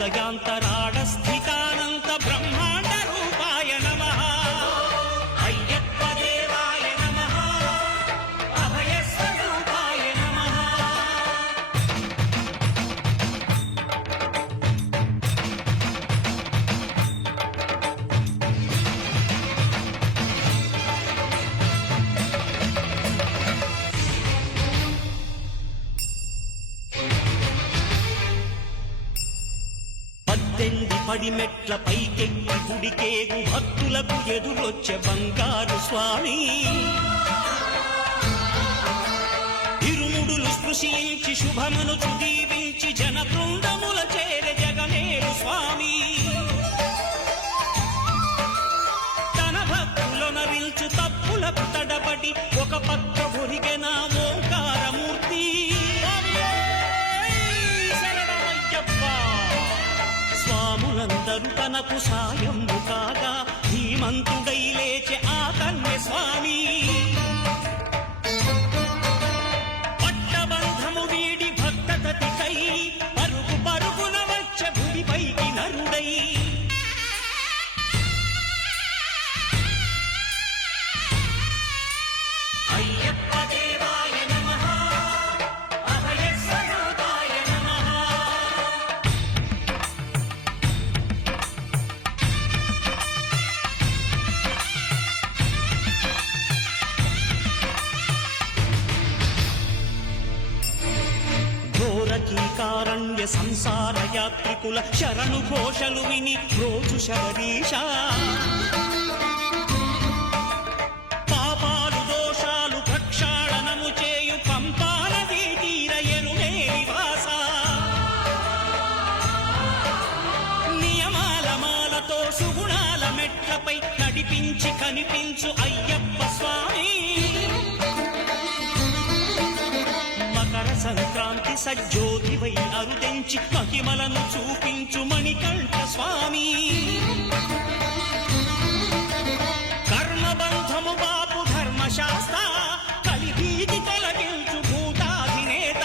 హృదయాంతరాడ స్థితానంత బ్రహ్మాండ రూపాయ నమః. అయ్యప్ప దేవాయ నమః. అభయ స్వరూపాయ నమః. పడిమెట్ల పైకెక్కి గుడికేగు భక్తులకు ఎదురొచ్చే బంగారు స్వామి. ఇరుముడులు స్పృశించి శుభమనుచు దీవించి జన బృందముల చేరే జగమేరు స్వామి. తన భక్తులనరించు తప్పులకు తడబడి ఒక పక్క ఒరిగెన ఓంకారమూర్తి. స్వాములందరూ తనకు సాయము కాగా ధీమంతుడై లేచే ఆ కన్య స్వామి. పట్టబంధము వీడి భక్తతతికై పరుగు పరుగున వచ్చే భూమిపైకి నరుడై. అయ్యప్ప దేవాయ నమః. అభయ స్వరూపాయ నమః. ఘోరకీకారణ్య సంసార యాత్రికుల శరణు ఘోషలు విని రోజు శబరీష. పాపాలు దోషాలు ప్రక్షాళనము చేయు పంపాల తీరయను నివాస. నియమాల మాలతో సుగుణాల మెట్లపై నడిపించి కనిపించు అయ్యప్ప స్వామి. సంక్రాంతి సజ్జోతివై అరుదెంచి మహిమలను చూపించు మణికంఠ స్వామి. కర్మబంధము బాపు ధర్మశాస్త్ర కలిభీతి తొలగించు భూతాధినేత.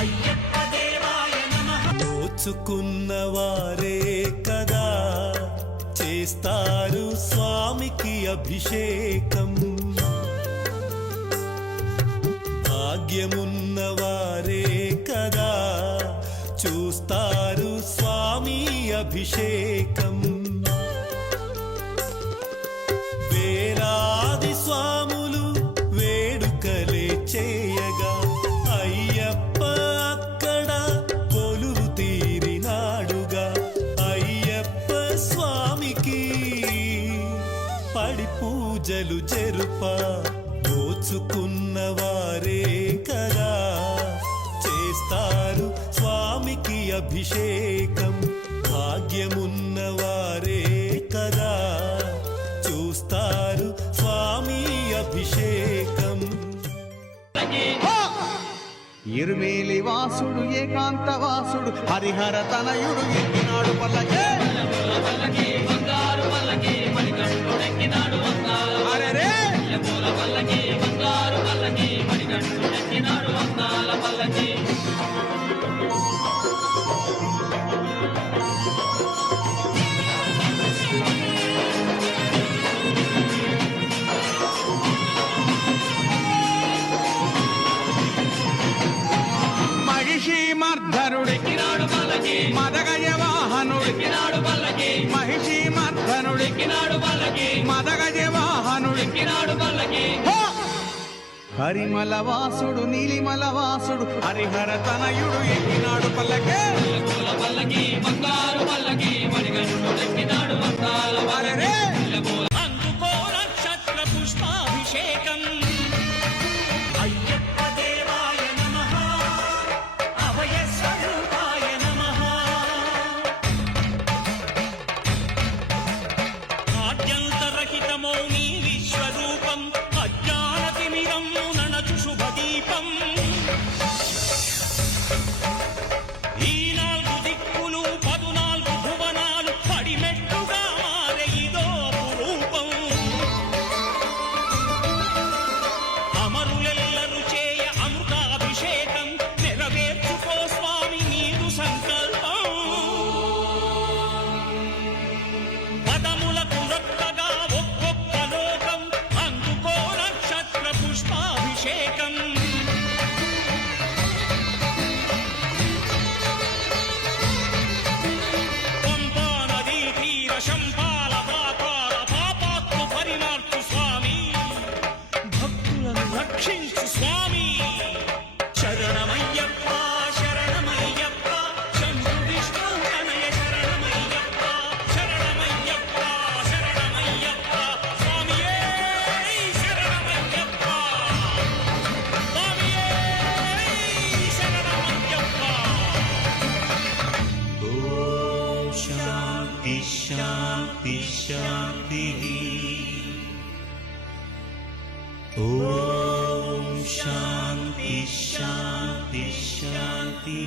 అయ్యప్ప దేవాయ నమః. నోచుకున్నవారే కదా చేస్తారు స్వామికి అభిషేకం. భాగ్యమున్నవారే కదా చూస్తారు స్వామి అభిషేకం. వేలాది స్వాములు వేడుకలే చేయగా అయ్యప్ప అక్కడ కొలువు తీరినాడుగా. అయ్యప్ప స్వామికి పడి పూజలు జరుప. నోచుకున్నవారే కదా చేస్తారు స్వామికి అభిషేకం. భాగ్యమున్నవారే కదా చూస్తారు స్వామి అభిషేకం. ఇరుమేలి వాసుడు ఏకాంత వాసుడు హరిహర తనయుడు ఎక్కినాడు పల్లకి. మర్ధనుడెక్కినాడు పల్లకి. మదగజ వాహనుడెక్కినాడు పల్లకి. మహిషి మర్ధనుడెక్కినాడు పల్లకి. మదగజ వాహనుడెక్కినాడు పల్లకి. హరిమల వాసుడు నీలిమల వాసుడు హరిహర తనయుడు ఎక్కినాడు పల్లకి. పల్లకి బంగారు పల్లకి మణికంఠుడెక్కినాడు వందాల వలరే. అందుకో నక్షత్ర పుష్పాభిషేకం. అయ్యప్ప దేవాయ నమః. అభయ స్వరూపాయ నమః. ఆద్యంతరహితమో నీ విశ్వరూపం. అజ్ఞానతిమిరం ననచు శుభదీపం. ఈ 4 దిక్కులు 14 భువనాలు పడిమెట్టుగా మారే ఇదో రూపం. వెంకటేశు స్వామి శరణమయ్యప్ప శరణమయ్యప్ప శంభు విష్ణు తనయ శరణమయ్యప్ప శరణమయ్యప్ప శరణమయ్యప్ప స్వామియే శరణమయ్యప్ప స్వామియే శరణమయ్యప్ప. ఓం శాంతి శాంతి శాంతి. ఓం శాంతి శాంతి శాంతి.